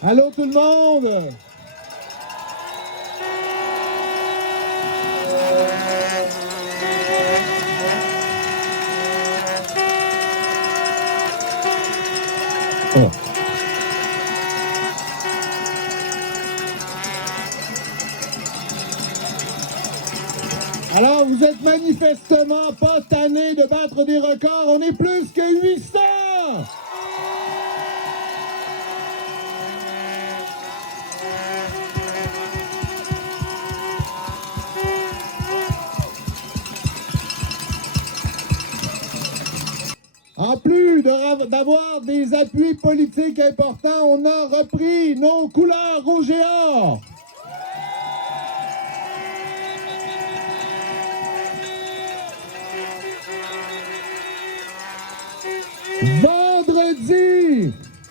Allô tout le monde! Oh. Alors, vous êtes manifestement pas tannés de battre des records. On est plus que 800! En plus d'avoir des appuis politiques importants, on a repris nos couleurs rouge et or.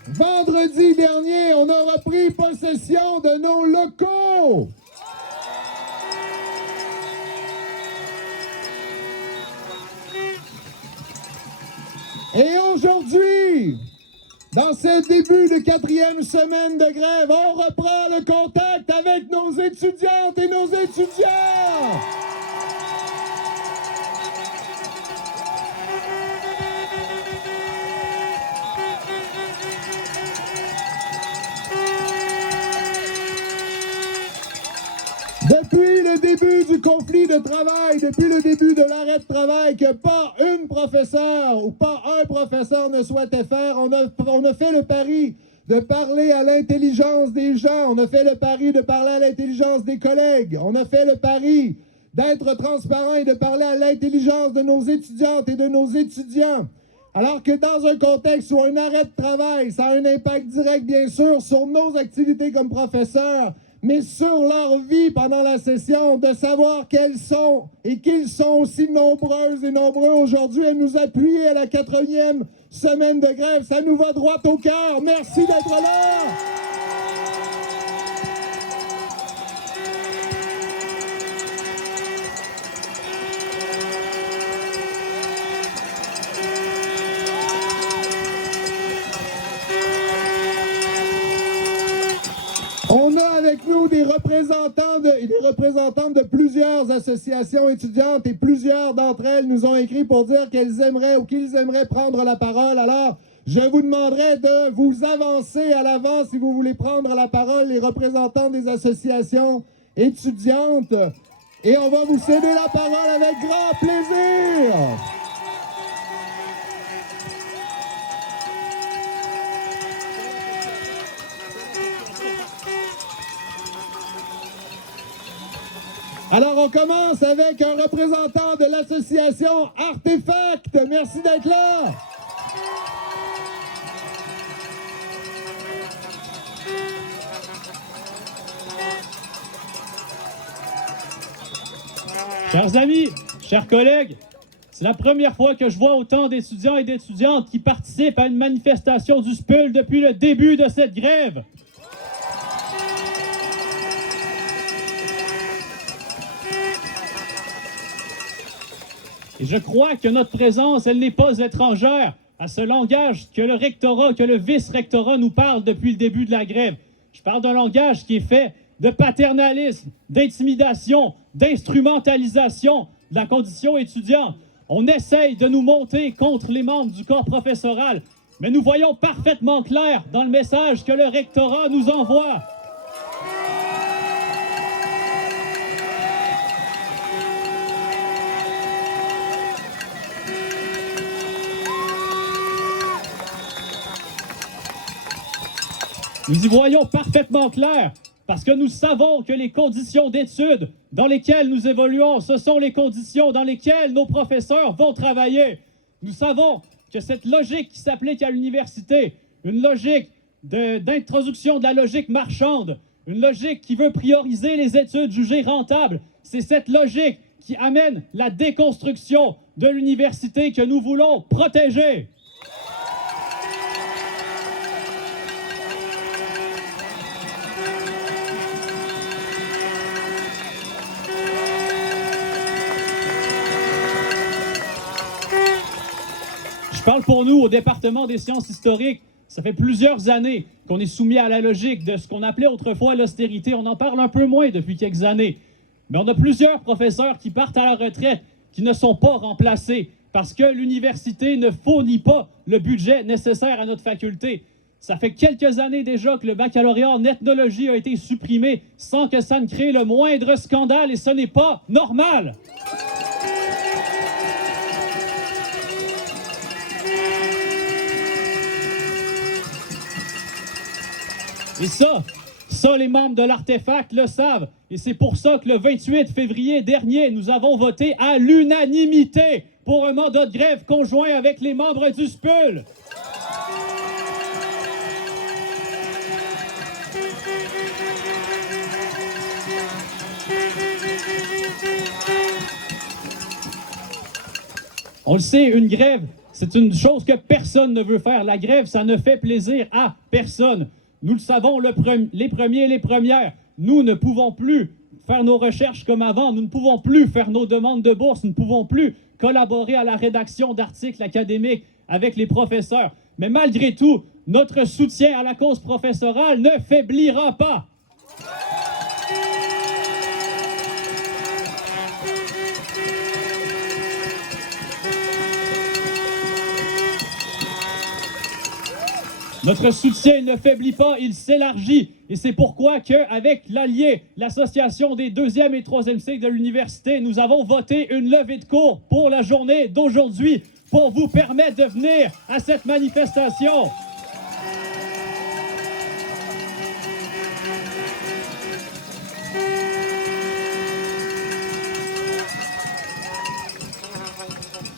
Vendredi dernier, on a repris possession de nos locaux. Et aujourd'hui, dans ce début de 4e semaine de grève, on reprend le contact avec nos étudiantes et nos étudiants. Depuis le début du conflit de travail, depuis le début de l'arrêt de travail que pas une professeure ou pas un professeur ne souhaitait faire, on a fait le pari de parler à l'intelligence des gens, on a fait le pari de parler à l'intelligence des collègues, on a fait le pari d'être transparent et de parler à l'intelligence de nos étudiantes et de nos étudiants. Alors que dans un contexte où un arrêt de travail, ça a un impact direct, bien sûr, sur nos activités comme professeurs, mais sur leur vie pendant la session, de savoir qu'elles sont et qu'ils sont aussi nombreuses et nombreux aujourd'hui à nous appuyer à la 4e semaine de grève. Ça nous va droit au cœur. Merci d'être là. On a avec nous des représentants de plusieurs associations étudiantes et plusieurs d'entre elles nous ont écrit pour dire qu'elles aimeraient ou qu'ils aimeraient prendre la parole. Alors, je vous demanderai de vous avancer à l'avant si vous voulez prendre la parole, les représentants des associations étudiantes. Et on va vous céder la parole avec grand plaisir. Alors, on commence avec un représentant de l'association Artefact. Merci d'être là. Chers amis, chers collègues, c'est la première fois que je vois autant d'étudiants et d'étudiantes qui participent à une manifestation du SPUL depuis le début de cette grève. Et je crois que notre présence, elle n'est pas étrangère à ce langage que le rectorat, que le vice-rectorat nous parle depuis le début de la grève. Je parle d'un langage qui est fait de paternalisme, d'intimidation, d'instrumentalisation de la condition étudiante. On essaye de nous monter contre les membres du corps professoral, mais nous voyons parfaitement clair dans le message que le rectorat nous envoie. Nous y voyons parfaitement clair, parce que nous savons que les conditions d'études dans lesquelles nous évoluons, ce sont les conditions dans lesquelles nos professeurs vont travailler. Nous savons que cette logique qui s'applique à l'université, une logique d'introduction de la logique marchande, une logique qui veut prioriser les études jugées rentables, c'est cette logique qui amène la déconstruction de l'université que nous voulons protéger. Je parle pour nous au département des sciences historiques. Ça fait plusieurs années qu'on est soumis à la logique de ce qu'on appelait autrefois l'austérité. On en parle un peu moins depuis quelques années. Mais on a plusieurs professeurs qui partent à la retraite, qui ne sont pas remplacés parce que l'université ne fournit pas le budget nécessaire à notre faculté. Ça fait quelques années déjà que le baccalauréat en ethnologie a été supprimé sans que ça ne crée le moindre scandale et ce n'est pas normal. Et ça, les membres de l'Artefact le savent. Et c'est pour ça que le 28 février dernier, nous avons voté à l'unanimité pour un mandat de grève conjoint avec les membres du SPUL. On le sait, une grève, c'est une chose que personne ne veut faire. La grève, ça ne fait plaisir à personne. Nous le savons, les premiers et les premières, nous ne pouvons plus faire nos recherches comme avant, nous ne pouvons plus faire nos demandes de bourse, nous ne pouvons plus collaborer à la rédaction d'articles académiques avec les professeurs. Mais malgré tout, notre soutien à la cause professorale ne faiblira pas. Notre soutien ne faiblit pas, il s'élargit. Et c'est pourquoi qu'avec l'allié, l'association des 2e et 3e cycles de l'université, nous avons voté une levée de cours pour la journée d'aujourd'hui pour vous permettre de venir à cette manifestation.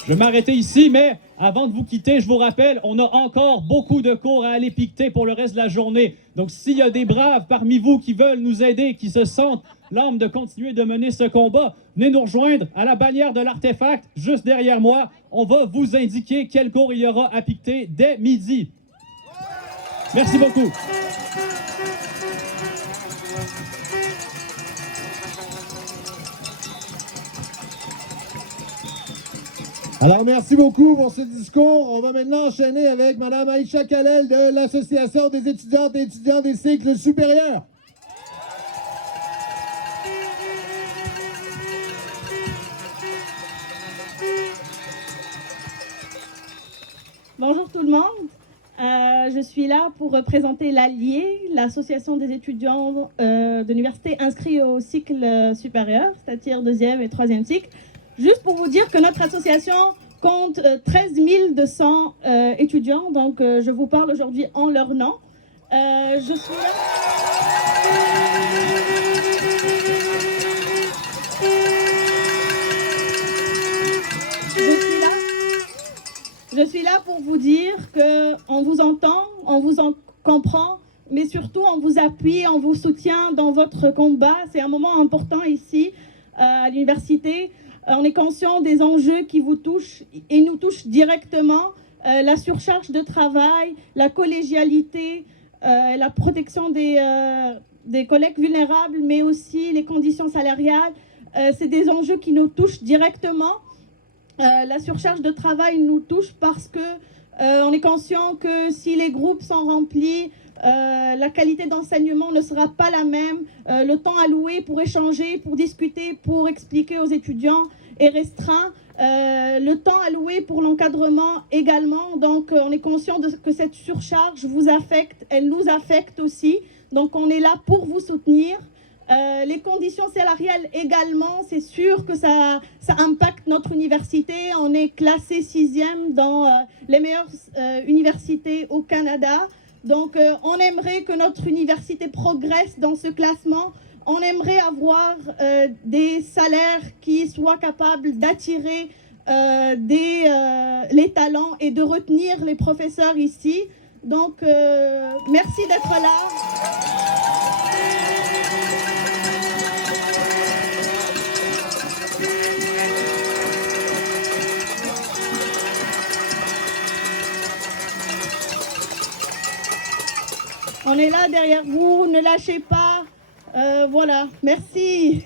Je vais m'arrêter ici, mais avant de vous quitter, je vous rappelle, on a encore beaucoup de cours à aller piqueter pour le reste de la journée. Donc, s'il y a des braves parmi vous qui veulent nous aider, qui se sentent l'âme de continuer de mener ce combat, venez nous rejoindre à la bannière de l'Artefact, juste derrière moi. On va vous indiquer quel cours il y aura à piqueter dès midi. Merci beaucoup. Alors, merci beaucoup pour ce discours. On va maintenant enchaîner avec Mme Aïcha Khalel de l'Association des étudiantes et étudiants des cycles supérieurs. Bonjour tout le monde. Je suis là pour représenter l'Allié, l'association des étudiants de l'université inscrits au cycle supérieur, c'est-à-dire 2e et 3e cycle. Juste pour vous dire que notre association compte 13 200 étudiants, donc je vous parle aujourd'hui en leur nom. Je suis là. Je suis là pour vous dire qu'on vous entend, on vous en comprend, mais surtout on vous appuie, on vous soutient dans votre combat. C'est un moment important ici à l'université. On est conscient des enjeux qui vous touchent et nous touchent directement. La surcharge de travail, la collégialité, la protection des collègues vulnérables, mais aussi les conditions salariales. C'est des enjeux qui nous touchent directement. La surcharge de travail nous touche parce que on est conscient que si les groupes sont remplis, la qualité d'enseignement ne sera pas la même. Le temps alloué pour échanger, pour discuter, pour expliquer aux étudiants est restreint. Le temps alloué pour l'encadrement également. Donc, on est conscient que cette surcharge vous affecte, elle nous affecte aussi. Donc, on est là pour vous soutenir. Les conditions salariales également, c'est sûr que ça impacte notre université. On est classé 6e dans les meilleures universités au Canada. Donc, on aimerait que notre université progresse dans ce classement. On aimerait avoir des salaires qui soient capables d'attirer les talents et de retenir les professeurs ici. Donc, merci d'être là. On est là derrière vous, ne lâchez pas. Voilà, merci.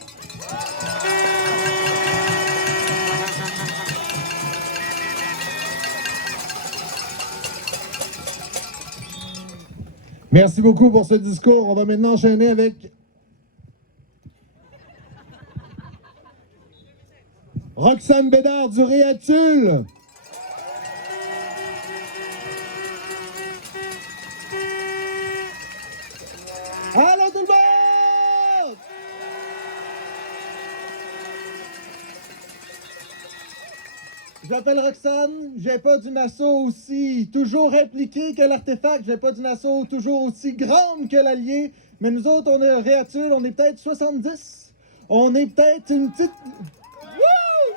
Merci beaucoup pour ce discours. On va maintenant enchaîner avec Roxane Bédard du Réatul. Allô tout le monde! Je m'appelle Roxane, j'ai pas d'une asso aussi toujours impliquée que l'Artefact, j'ai pas d'une asso toujours aussi grande que l'Allier, mais nous autres, on est Réatul, on est peut-être 70. On est peut-être une petite... Wouh!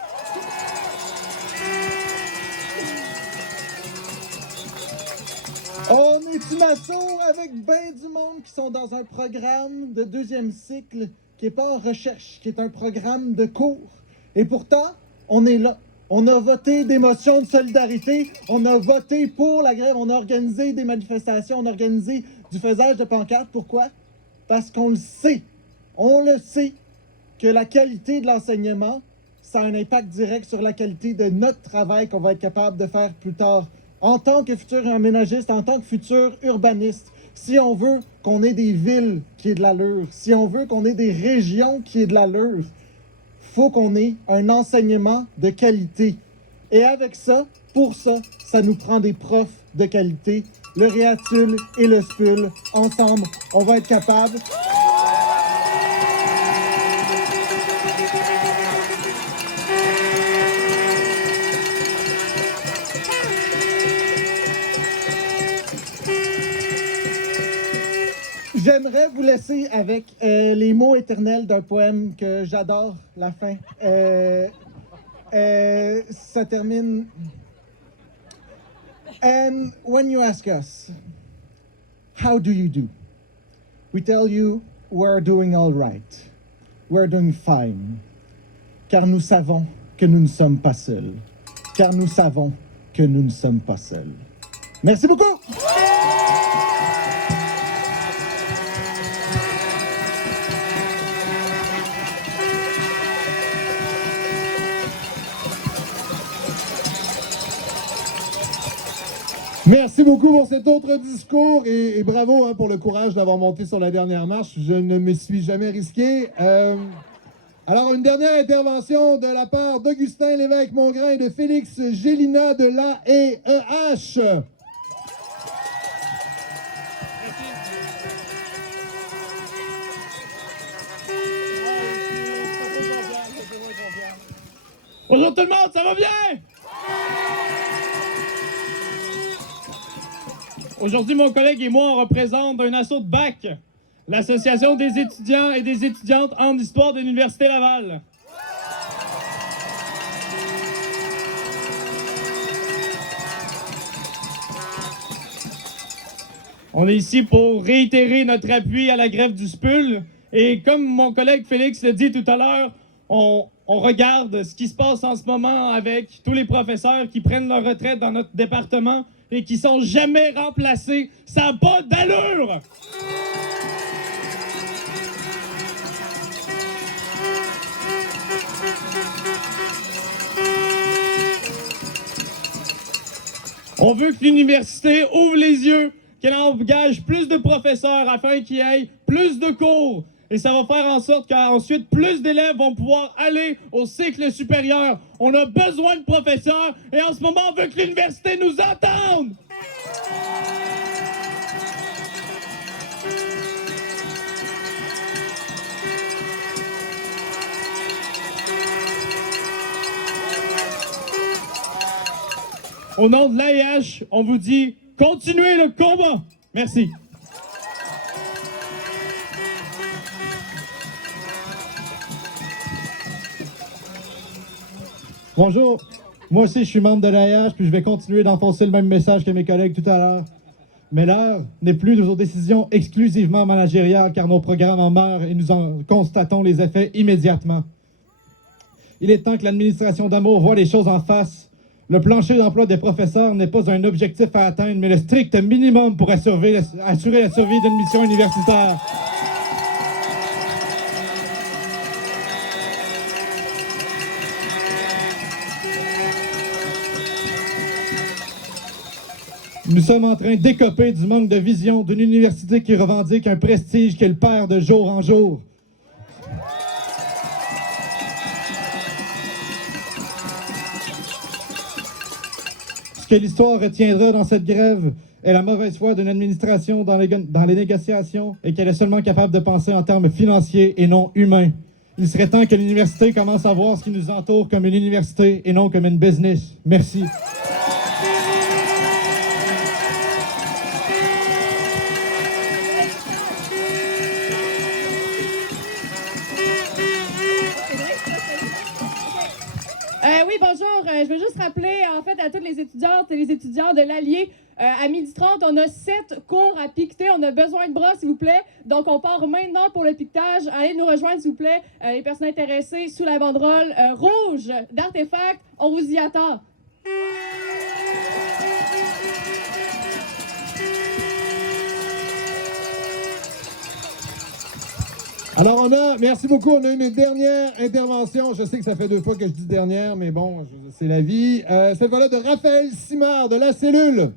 On est une asso avec ben du monde qui sont dans un programme de deuxième cycle qui est pas en recherche, qui est un programme de cours. Et pourtant, on est là. On a voté des motions de solidarité, on a voté pour la grève, on a organisé des manifestations, on a organisé du faisage de pancartes. Pourquoi? Parce qu'on le sait. On le sait que la qualité de l'enseignement, ça a un impact direct sur la qualité de notre travail qu'on va être capable de faire plus tard. En tant que futur aménagiste, en tant que futur urbaniste, si on veut qu'on ait des villes qui aient de l'allure, si on veut qu'on ait des régions qui aient de l'allure, faut qu'on ait un enseignement de qualité. Et avec ça, pour ça, ça nous prend des profs de qualité. Le Réatul et le SPUL, ensemble, on va être capable. J'aimerais vous laisser avec les mots éternels d'un poème que j'adore, la fin. Ça termine. And when you ask us, how do you do? We tell you we're doing all right. We're doing fine. Car nous savons que nous ne sommes pas seuls. Car nous savons que nous ne sommes pas seuls. Merci beaucoup! Merci beaucoup pour cet autre discours et bravo hein, pour le courage d'avoir monté sur la dernière marche. Je ne me suis jamais risqué. Alors, une dernière intervention de la part d'Augustin Lévesque-Mongrain et de Félix Gélina de l'AEEH. Bonjour tout le monde, ça va bien? Aujourd'hui, mon collègue et moi, on représente un assaut de BAC, l'Association des étudiants et des étudiantes en histoire de l'Université Laval. On est ici pour réitérer notre appui à la grève du SPUL. Et comme mon collègue Félix l'a dit tout à l'heure, on regarde ce qui se passe en ce moment avec tous les professeurs qui prennent leur retraite dans notre département et qui sont jamais remplacés. Ça n'a pas d'allure! On veut que l'université ouvre les yeux, qu'elle engage plus de professeurs afin qu'il y ait plus de cours. Et ça va faire en sorte qu'ensuite, plus d'élèves vont pouvoir aller au cycle supérieur. On a besoin de professeurs et en ce moment, on veut que l'université nous entende! Au nom de l'AEH, on vous dit, continuez le combat! Merci. Bonjour, moi aussi je suis membre de l'AEH, puis je vais continuer d'enfoncer le même message que mes collègues tout à l'heure. Mais l'heure n'est plus de nos décisions exclusivement managériales, car nos programmes en meurent et nous en constatons les effets immédiatement. Il est temps que l'administration d'Amour voit les choses en face. Le plancher d'emploi des professeurs n'est pas un objectif à atteindre, mais le strict minimum pour assurer la survie d'une mission universitaire. Nous sommes en train d'écoper du manque de vision d'une université qui revendique un prestige qu'elle perd de jour en jour. Ce que l'histoire retiendra dans cette grève est la mauvaise foi d'une administration dans les négociations et qu'elle est seulement capable de penser en termes financiers et non humains. Il serait temps que l'université commence à voir ce qui nous entoure comme une université et non comme une business. Merci. Oui, bonjour. Je veux juste rappeler, en fait, à toutes les étudiantes et les étudiants de l'Allier, à 12h30, on a 7 cours à piqueter. On a besoin de bras, s'il vous plaît. Donc, on part maintenant pour le piquetage. Allez nous rejoindre, s'il vous plaît, les personnes intéressées, sous la banderole rouge d'Artefact. On vous y attend. Alors, merci beaucoup, on a une dernière intervention. Je sais que ça fait 2 fois que je dis dernière, mais bon, c'est la vie. Cette fois-là de Raphaël Simard, de La Cellule.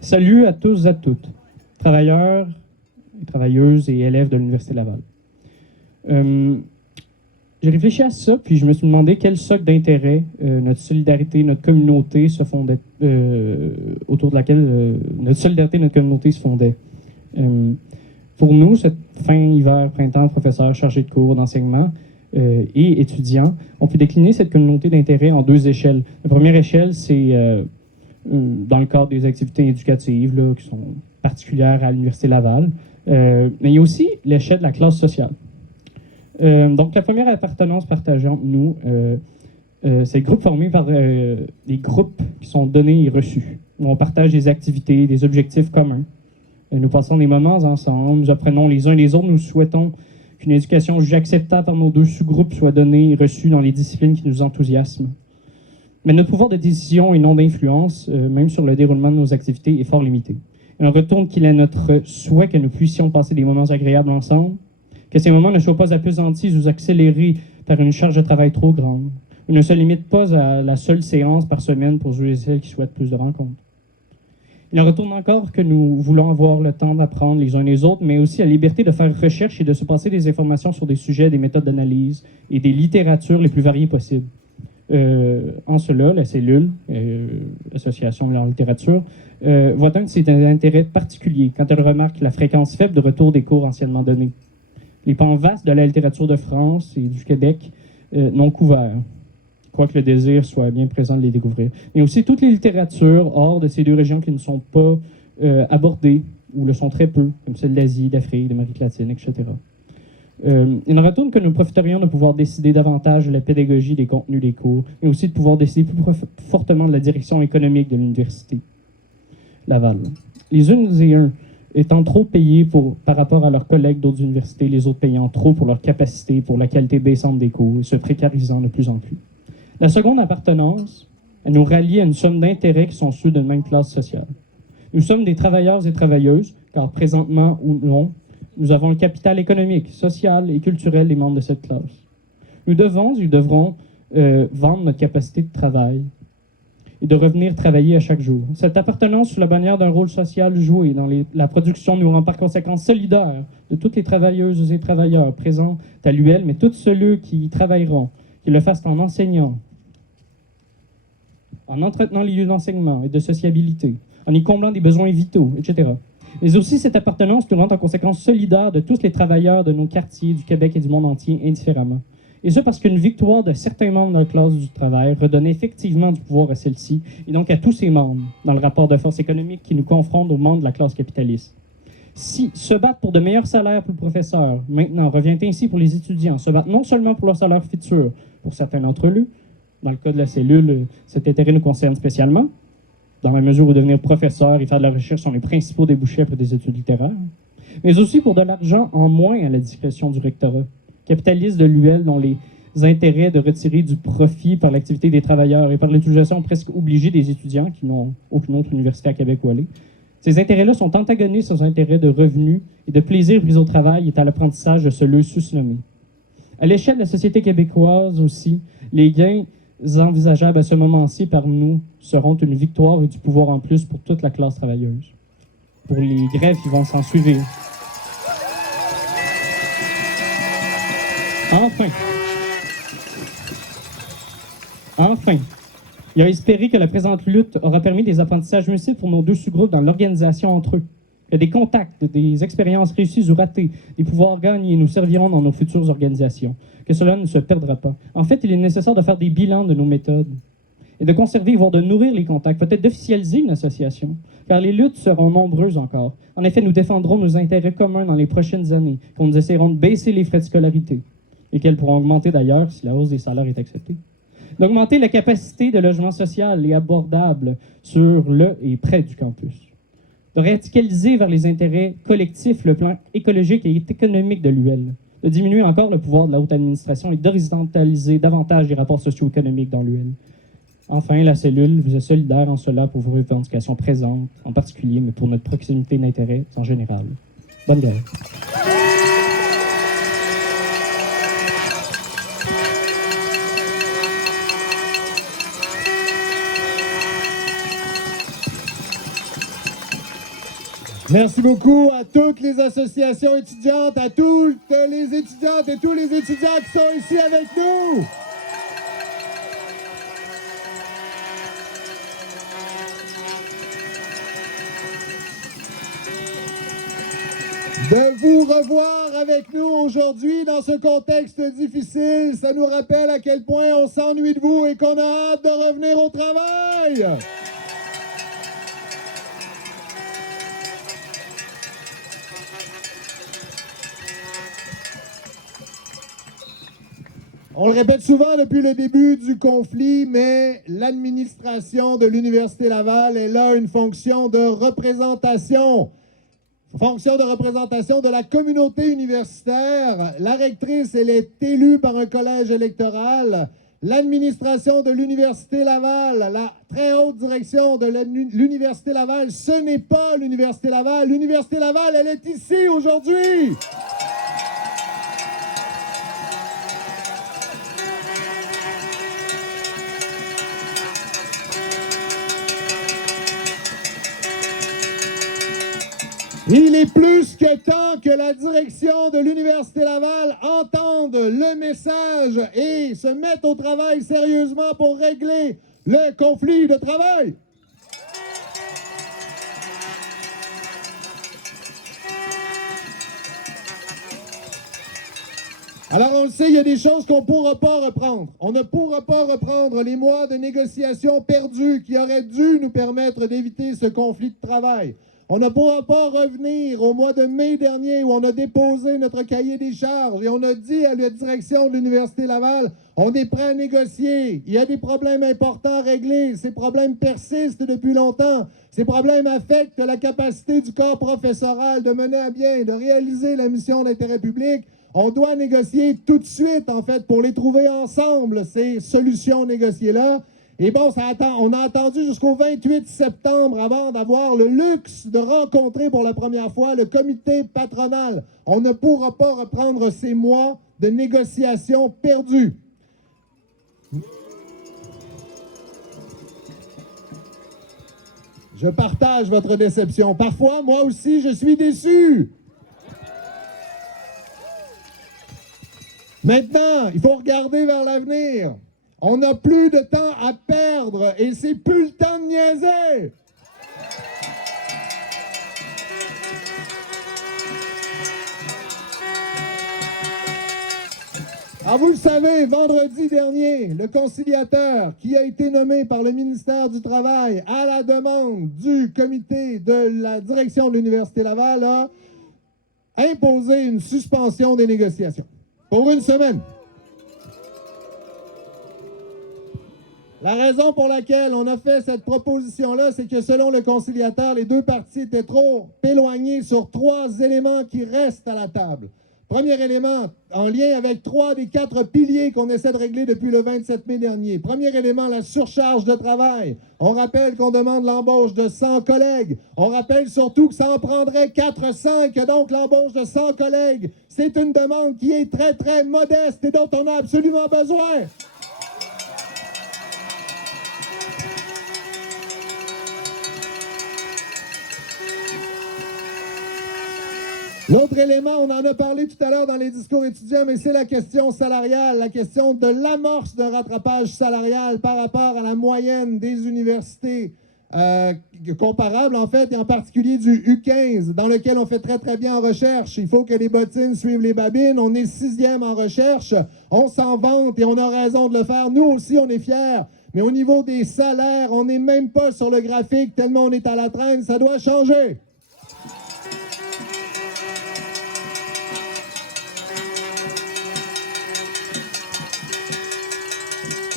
Salut à tous et à toutes, travailleurs, et travailleuses et élèves de l'Université Laval. J'ai réfléchi à ça, puis je me suis demandé quel socle d'intérêt notre solidarité, notre communauté se fondait, autour de laquelle notre solidarité, notre communauté se fondait. Pour nous, cette fin hiver, printemps, professeurs chargés de cours, d'enseignement et étudiants, on peut décliner cette communauté d'intérêt en 2 échelles. La première échelle, c'est dans le cadre des activités éducatives là, qui sont particulières à l'Université Laval, mais il y a aussi l'échelle de la classe sociale. Donc, la première appartenance partagée entre nous, c'est le groupe formé par des groupes qui sont donnés et reçus, où on partage des activités, des objectifs communs. Nous passons des moments ensemble, nous apprenons les uns les autres, nous souhaitons qu'une éducation jugée acceptable par nos 2 sous-groupes soit donnée et reçue dans les disciplines qui nous enthousiasment. Mais notre pouvoir de décision et non d'influence, même sur le déroulement de nos activités, est fort limité. Et on retourne qu'il est notre souhait que nous puissions passer des moments agréables ensemble, que ces moments ne soient pas appesantis ou accélérés par une charge de travail trop grande. Ils ne se limitent pas à la seule séance par semaine pour ceux et celles qui souhaitent plus de rencontres. Il en retourne encore que nous voulons avoir le temps d'apprendre les uns les autres, mais aussi la liberté de faire recherche et de se passer des informations sur des sujets, des méthodes d'analyse et des littératures les plus variées possibles. En cela, la cellule, Association de la littérature, voit un de ses intérêts particuliers quand elle remarque la fréquence faible de retour des cours anciennement donnés. Les pans vastes de la littérature de France et du Québec non couverts, quoique le désir soit bien présent de les découvrir. Mais aussi toutes les littératures hors de ces 2 régions qui ne sont pas abordées, ou le sont très peu, comme celles d'Asie, d'Afrique, d'Amérique latine, etc. Il en retourne que nous profiterions de pouvoir décider davantage de la pédagogie des contenus des cours, mais aussi de pouvoir décider plus fortement de la direction économique de l'Université Laval. Les unes et uns étant trop payés par rapport à leurs collègues d'autres universités, les autres payant trop pour leur capacité, pour la qualité baissante des cours, et se précarisant de plus en plus. La seconde appartenance, elle nous rallie à une somme d'intérêts qui sont ceux d'une même classe sociale. Nous sommes des travailleurs et travailleuses, car présentement ou non, nous avons le capital économique, social et culturel des membres de cette classe. Nous devrons vendre notre capacité de travail et de revenir travailler à chaque jour. Cette appartenance sous la bannière d'un rôle social joué dans la production nous rend par conséquent solidaires de toutes les travailleuses et travailleurs présents à l'UL, mais tous ceux qui y travailleront, qui le fassent en enseignant, en entretenant les lieux d'enseignement et de sociabilité, en y comblant des besoins vitaux, etc. Mais aussi cette appartenance nous rend en conséquence solidaires de tous les travailleurs de nos quartiers, du Québec et du monde entier indifféremment. Et ce parce qu'une victoire de certains membres de la classe du travail redonne effectivement du pouvoir à celle-ci, et donc à tous ses membres, dans le rapport de force économique qui nous confronte aux membres de la classe capitaliste. Si se battre pour de meilleurs salaires pour le professeur, maintenant, revient ainsi pour les étudiants, se battre non seulement pour leur salaire futur, pour certains d'entre eux, dans le cas de la cellule, cet intérêt nous concerne spécialement, dans la mesure où devenir professeur et faire de la recherche sont les principaux débouchés après des études littéraires, mais aussi pour de l'argent en moins à la discrétion du rectorat, capitaliste de l'UL dont les intérêts de retirer du profit par l'activité des travailleurs et par l'utilisation presque obligée des étudiants qui n'ont aucune autre université à Québec où aller, Ces intérêts-là sont antagonistes aux intérêts de revenus et de plaisir pris au travail et à l'apprentissage de ce lieu susnommé. À l'échelle de la société québécoise aussi, les gains envisageables à ce moment-ci par nous seront une victoire et du pouvoir en plus pour toute la classe travailleuse. Pour les grèves qui vont s'en suivre. Enfin, il a espéré que la présente lutte aura permis des apprentissages multiples pour nos deux sous-groupes dans l'organisation entre eux. Que des contacts, des expériences réussies ou ratées, des pouvoirs gagnés nous serviront dans nos futures organisations. Que cela ne se perdra pas. En fait, il est nécessaire de faire des bilans de nos méthodes et de conserver, voire de nourrir les contacts, peut-être d'officialiser une association, car les luttes seront nombreuses encore. En effet, nous défendrons nos intérêts communs dans les prochaines années, quand nous essaierons de baisser les frais de scolarité, lesquels pourront augmenter d'ailleurs si la hausse des salaires est acceptée. D'augmenter la capacité de logement social et abordable sur le et près du campus. De radicaliser vers les intérêts collectifs le plan écologique et économique de l'UL. De diminuer encore le pouvoir de la haute administration et d'horizontaliser davantage les rapports socio-économiques dans l'UL. Enfin, la cellule vous est solidaire en cela pour vos revendications présentes, en particulier, mais pour notre proximité d'intérêts en général. Bonne grève. Merci beaucoup à toutes les associations étudiantes, à toutes les étudiantes et tous les étudiants qui sont ici avec nous. De vous revoir avec nous aujourd'hui dans ce contexte difficile, ça nous rappelle à quel point on s'ennuie de vous et qu'on a hâte de revenir au travail. On le répète souvent depuis le début du conflit, mais l'administration de l'Université Laval est là une fonction de représentation de la communauté universitaire. La rectrice, elle est élue par un collège électoral. L'administration de l'Université Laval, la très haute direction de l'Université Laval, ce n'est pas l'Université Laval. L'Université Laval, elle est ici aujourd'hui. Il est plus que temps que la direction de l'Université Laval entende le message et se mette au travail sérieusement pour régler le conflit de travail. Alors, on le sait, il y a des choses qu'on ne pourra pas reprendre. On ne pourra pas reprendre les mois de négociations perdus qui auraient dû nous permettre d'éviter ce conflit de travail. On ne pourra pas revenir au mois de mai dernier où on a déposé notre cahier des charges et on a dit à la direction de l'Université Laval, on est prêt à négocier. Il y a des problèmes importants à régler. Ces problèmes persistent depuis longtemps. Ces problèmes affectent la capacité du corps professoral de mener à bien, de réaliser la mission d'intérêt public. On doit négocier tout de suite, en fait, pour les trouver ensemble, ces solutions négociées-là. Et bon, on a attendu jusqu'au 28 septembre avant d'avoir le luxe de rencontrer pour la première fois le comité patronal. On ne pourra pas reprendre ces mois de négociations perdus. Je partage votre déception. Parfois, moi aussi, je suis déçu. Maintenant, il faut regarder vers l'avenir. On n'a plus de temps à perdre et c'est plus le temps de niaiser. Alors vous le savez, vendredi dernier, le conciliateur qui a été nommé par le ministère du Travail à la demande du comité de la direction de l'Université Laval a imposé une suspension des négociations pour une semaine. La raison pour laquelle on a fait cette proposition-là, c'est que selon le conciliateur, les deux parties étaient trop éloignées sur 3 éléments qui restent à la table. Premier élément, en lien avec 3 des 4 piliers qu'on essaie de régler depuis le 27 mai dernier. Premier élément, la surcharge de travail. On rappelle qu'on demande l'embauche de 100 collègues. On rappelle surtout que ça en prendrait 400, que donc l'embauche de 100 collègues, c'est une demande qui est très, très modeste et dont on a absolument besoin. L'autre élément, on en a parlé tout à l'heure dans les discours étudiants, mais c'est la question salariale, la question de l'amorce d'un rattrapage salarial par rapport à la moyenne des universités comparables, en fait, et en particulier du U15, dans lequel on fait très, très bien en recherche. Il faut que les bottines suivent les babines. On est 6e en recherche. On s'en vante et on a raison de le faire. Nous aussi, on est fiers. Mais au niveau des salaires, on n'est même pas sur le graphique tellement on est à la traîne. Ça doit changer.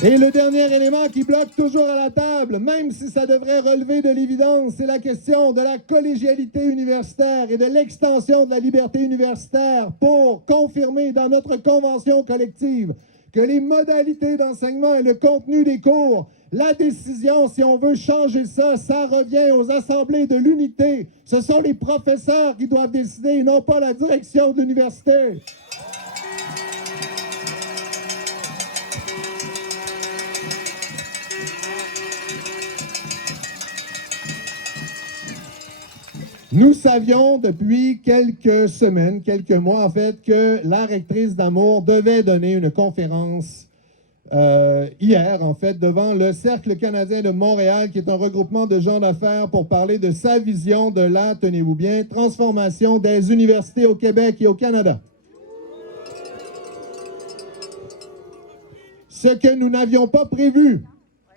Et le dernier élément qui bloque toujours à la table, même si ça devrait relever de l'évidence, c'est la question de la collégialité universitaire et de l'extension de la liberté universitaire pour confirmer dans notre convention collective que les modalités d'enseignement et le contenu des cours, la décision, si on veut changer ça, ça revient aux assemblées de l'unité. Ce sont les professeurs qui doivent décider et non pas la direction de l'université. Nous savions depuis quelques semaines, quelques mois en fait, que la rectrice d'Amour devait donner une conférence hier en fait devant le Cercle canadien de Montréal, qui est un regroupement de gens d'affaires pour parler de sa vision de la, tenez-vous bien, transformation des universités au Québec et au Canada. Ce que nous n'avions pas prévu,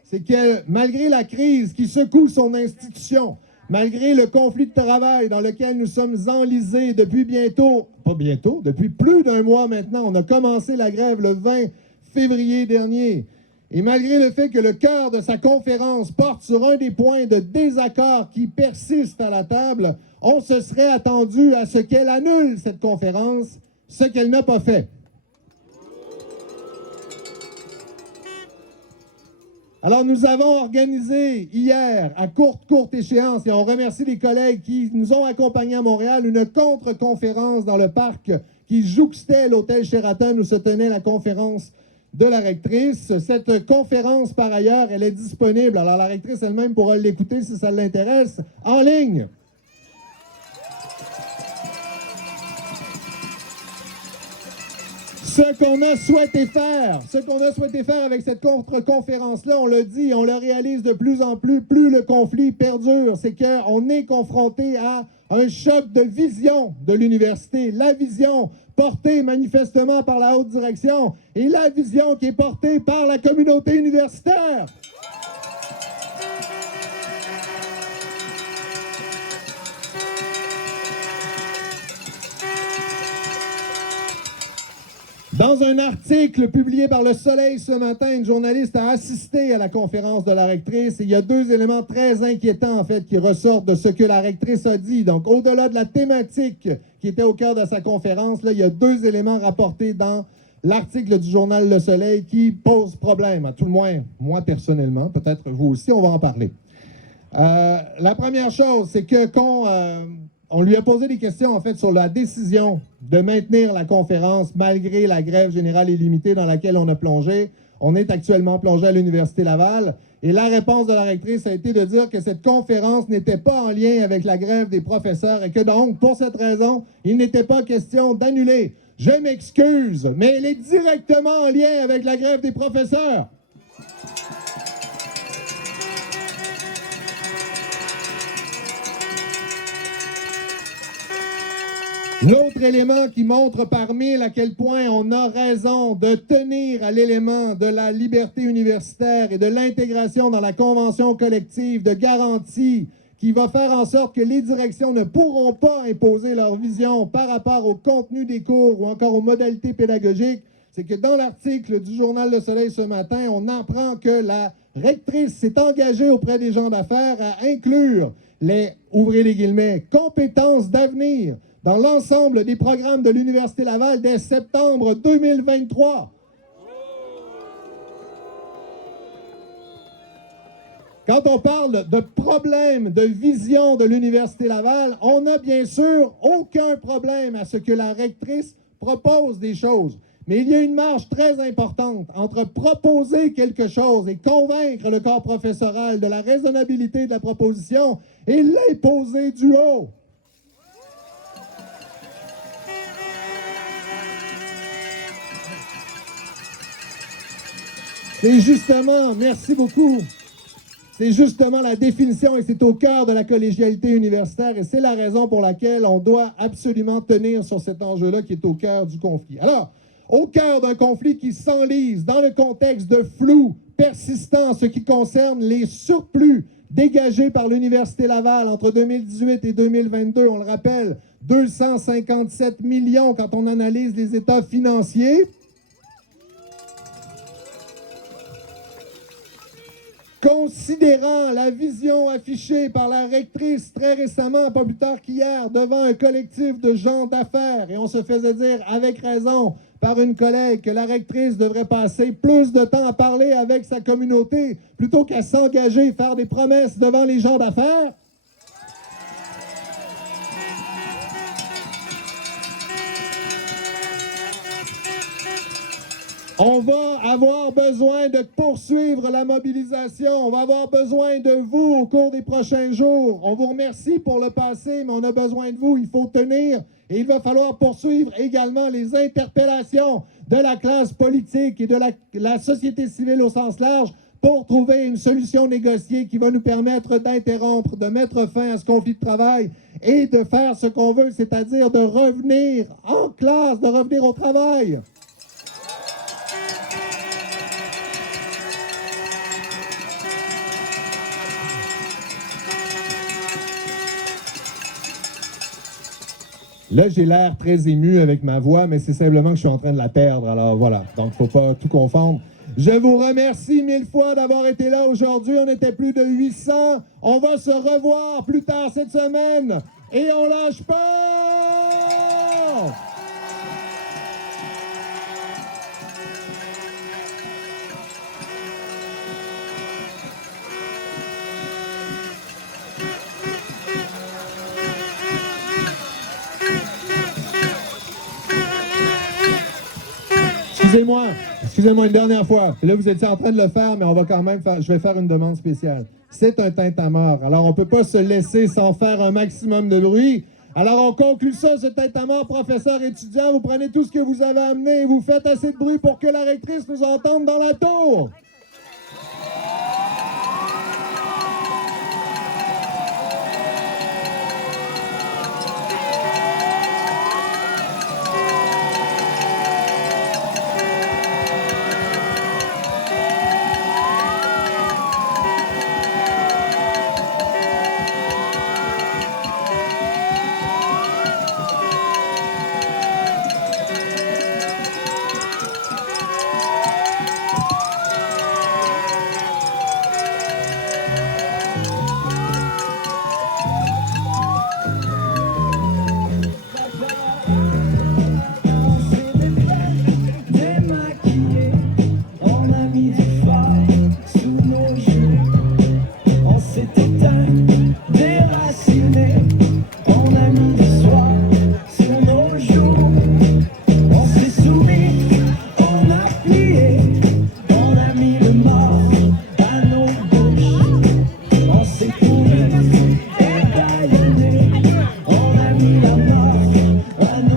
c'est que malgré la crise qui secoue son institution, malgré le conflit de travail dans lequel nous sommes enlisés depuis depuis plus d'un mois maintenant, on a commencé la grève le 20 février dernier, et malgré le fait que le cœur de sa conférence porte sur un des points de désaccord qui persistent à la table, on se serait attendu à ce qu'elle annule cette conférence, ce qu'elle n'a pas fait. Alors, nous avons organisé hier, à courte échéance, et on remercie les collègues qui nous ont accompagnés à Montréal, une contre-conférence dans le parc qui jouxtait l'hôtel Sheraton où se tenait la conférence de la rectrice. Cette conférence, par ailleurs, elle est disponible. Alors, la rectrice elle-même pourra l'écouter si ça l'intéresse, en ligne. Ce qu'on a souhaité faire avec cette contre-conférence-là, on le dit, on le réalise de plus en plus le conflit perdure, c'est qu'on est confronté à un choc de vision de l'université. La vision portée manifestement par la haute direction et la vision qui est portée par la communauté universitaire. Dans un article publié par Le Soleil ce matin, une journaliste a assisté à la conférence de la rectrice et il y a 2 éléments très inquiétants en fait qui ressortent de ce que la rectrice a dit. Donc au-delà de la thématique qui était au cœur de sa conférence, là, il y a 2 éléments rapportés dans l'article du journal Le Soleil qui posent problème, à tout le moins moi personnellement, peut-être vous aussi, on va en parler. La première chose, c'est que on lui a posé des questions, en fait, sur la décision de maintenir la conférence malgré la grève générale illimitée dans laquelle on a plongé. On est actuellement plongé à l'Université Laval. Et la réponse de la rectrice a été de dire que cette conférence n'était pas en lien avec la grève des professeurs et que donc, pour cette raison, il n'était pas question d'annuler. Je m'excuse, mais elle est directement en lien avec la grève des professeurs. L'autre élément qui montre par mille à quel point on a raison de tenir à l'élément de la liberté universitaire et de l'intégration dans la convention collective de garantie qui va faire en sorte que les directions ne pourront pas imposer leur vision par rapport au contenu des cours ou encore aux modalités pédagogiques, c'est que dans l'article du journal Le Soleil ce matin, on apprend que la rectrice s'est engagée auprès des gens d'affaires à inclure les, ouvrez les guillemets, compétences d'avenir dans l'ensemble des programmes de l'Université Laval dès septembre 2023. Quand on parle de problème de vision de l'Université Laval, on n'a bien sûr aucun problème à ce que la rectrice propose des choses. Mais il y a une marge très importante entre proposer quelque chose et convaincre le corps professoral de la raisonnabilité de la proposition et l'imposer du haut. C'est justement, merci beaucoup, c'est justement la définition et c'est au cœur de la collégialité universitaire et c'est la raison pour laquelle on doit absolument tenir sur cet enjeu-là qui est au cœur du conflit. Alors, au cœur d'un conflit qui s'enlise dans le contexte de flou persistant en ce qui concerne les surplus dégagés par l'Université Laval entre 2018 et 2022, on le rappelle, 257 millions quand on analyse les états financiers. Considérant la vision affichée par la rectrice très récemment, pas plus tard qu'hier, devant un collectif de gens d'affaires, et on se faisait dire avec raison par une collègue que la rectrice devrait passer plus de temps à parler avec sa communauté plutôt qu'à s'engager et faire des promesses devant les gens d'affaires. On va avoir besoin de poursuivre la mobilisation. On va avoir besoin de vous au cours des prochains jours. On vous remercie pour le passé, mais on a besoin de vous. Il faut tenir et il va falloir poursuivre également les interpellations de la classe politique et de la société civile au sens large pour trouver une solution négociée qui va nous permettre d'interrompre, de mettre fin à ce conflit de travail et de faire ce qu'on veut, c'est-à-dire de revenir en classe, de revenir au travail. Là, j'ai l'air très ému avec ma voix, mais c'est simplement que je suis en train de la perdre. Alors voilà, donc il ne faut pas tout confondre. Je vous remercie 1000 fois d'avoir été là aujourd'hui. On était plus de 800. On va se revoir plus tard cette semaine. Et on lâche pas! Excusez-moi une dernière fois. Et là, vous étiez en train de le faire, mais on va quand même faire, je vais faire une demande spéciale. C'est un tintamarre. Alors, on ne peut pas se laisser sans faire un maximum de bruit. Alors, on conclut ça, ce tintamarre, professeurs, étudiants. Vous prenez tout ce que vous avez amené et vous faites assez de bruit pour que la rectrice nous entende dans la tour.